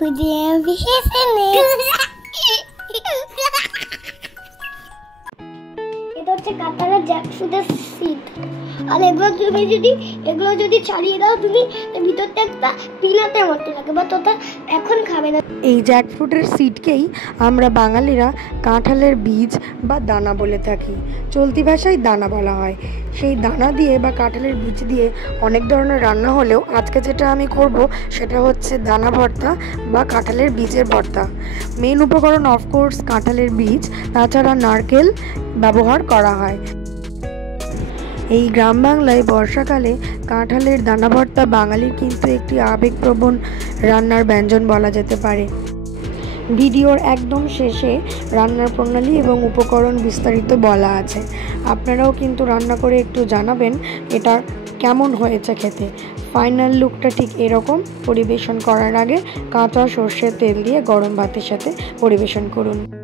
খুঁজে ভেসে নে। এটা হচ্ছে কাঁঠালের জ্যাকফ্রুটের সিড। আর এগুলো যদি ছাড়িয়ে দাও তুমি, ভিতরটা একটা পিনাটের মতো লাগে, বাট ওটা এখন খাবে না। এই জ্যাকফ্রুটের সিডকেই আমরা বাঙালিরা কাঁঠালের বীজ বা দানা বলে থাকি। চলতি ভাষায় দানা বলা হয়। সেই দানা দিয়ে বা কাঁঠালের বীজ দিয়ে অনেক ধরনের রান্না হলেও আজকে যেটা আমি করব সেটা হচ্ছে দানা ভর্তা বা কাঁঠালের বীজের ভর্তা। মেন উপকরণ অফকোর্স কাঁঠালের বীজ, তাছাড়া নারকেল ব্যবহার করা হয়। এই গ্রাম বাংলায় বর্ষাকালে কাঁঠালের দানা ভর্তা বাঙালির কিন্তু একটি আবেগপ্রবণ রান্নার ব্যঞ্জন বলা যেতে পারে। ভিডিওর একদম শেষে রান্নার প্রণালী এবং উপকরণ বিস্তারিত বলা আছে। আপনারাও কিন্তু রান্না করে একটু জানাবেন এটা কেমন হয়েছে খেতে। ফাইনাল লুকটা ঠিক এরকম। পরিবেশন করার আগে কাঁচা সর্ষের তেল দিয়ে গরম ভাতের সাথে পরিবেশন করুন।